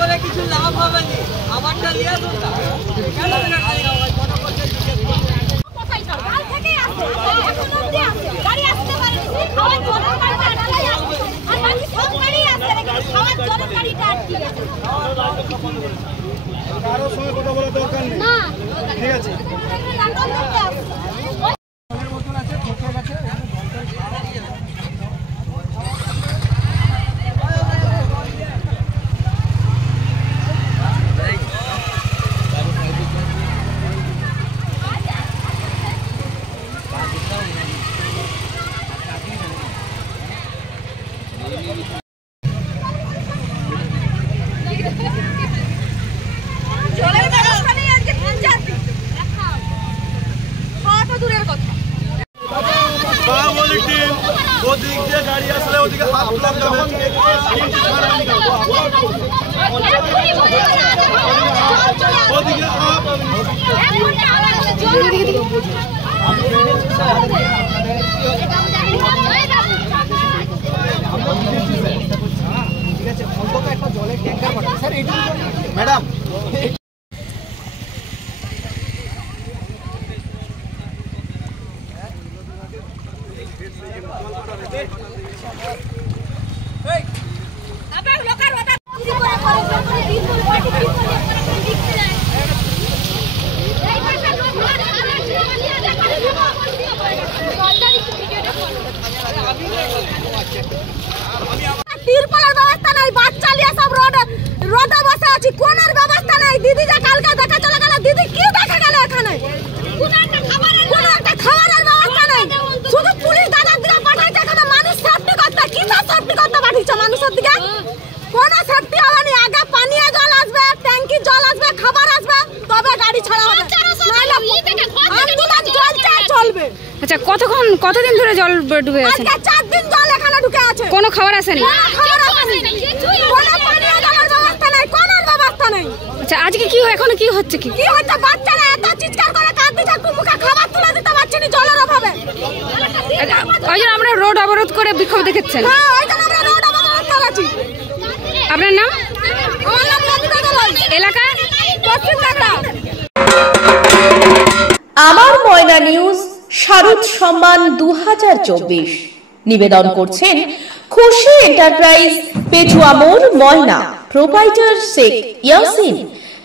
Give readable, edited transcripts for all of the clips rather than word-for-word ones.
করে কিছু লাভ হবে না, আমারটা নিয়ে আসুন না। কেন কারোর সঙ্গে কথা বলার দরকার নেই, ঠিক আছে? ওদিক দিয়ে গাড়ি আসলে ওদিকে হাত তুলে যাবে, ওদিকে ঠিক আছে। অন্তত একটা জলের ট্যাঙ্কার পাঠান স্যার, এইটুকু ম্যাডাম। তিরপলের ব্যবস্থা নাই, বাচ্চা নিয়ে সব রোডে বসে আছি, কোনের ব্যবস্থা নাই। দিদি যে কালকে দেখা চলে গেল, দিদি কি দেখা গেল এখানে? কোনো একটা খাবারের ব্যবস্থা নেই, শুধু পুলিশ দাদার দিকে পাঠাইছে এখানে মানুষ সেফটি করতে। কি সব সেফটি করতে পাঠিয়েছে মানুষের দিকে? কোনো সেফটি হবে না। আগে পানীয় জল আসবে, ট্যাঙ্কি জল আসবে, খাবার আসবে, তবে গাড়ি ছাড়া হবে। চলবে। আচ্ছা, কতদিন ধরে জল ঢুকে আছে? 4 দিন জল এখানে ঢুকে আছে। কোনো খাবার আসেনি? আচ্ছা, আজকে কি এখনো কি হচ্ছে? কি হচ্ছে? বাচ্চারা এত চিৎকার করে কাঁদছে, মুখে খাবার তুলে দিতে পারছে না জলের অভাবে। ওই জন্য আমরা রোড অবরোধ করে বিক্ষোভ দেখাচ্ছেন। হ্যাঁ, ওই জন্য আমরা রোড অবরোধ করেছি। আপনার নাম? আমার নাম লবিতা দলাই। এলাকা? পশ্চিম বাংলা। আমার ময়না নিউজ শারদ সম্মান 2024 নিবেদন করছেন খুশি enterprise, Petuamore, Moyna. Proprietor Sheikh Yasin.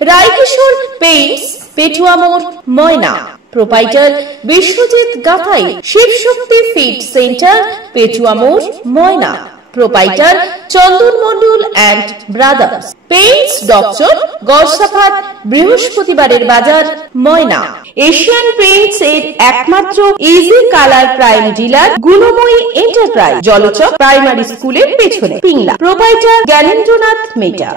Raikishore paints, Petuamore, Moyna. Proprietor Biswajit Gathai. Shibshakti feed centre, Petuamore, Moyna. Proprietor Chandan Mondal and brothers. Paints doctor, Garsafat, বৃহস্পতিবারের বাজার, ময়না। এশিয়ান পেইন্টস এর একমাত্র easy colour prime dealer, Gunamoyee enterprise, Jalchak primary স্কুলের পেছনে, পিংলা। প্রোপাইটার জ্ঞানেন্দ্রনাথ মেটা।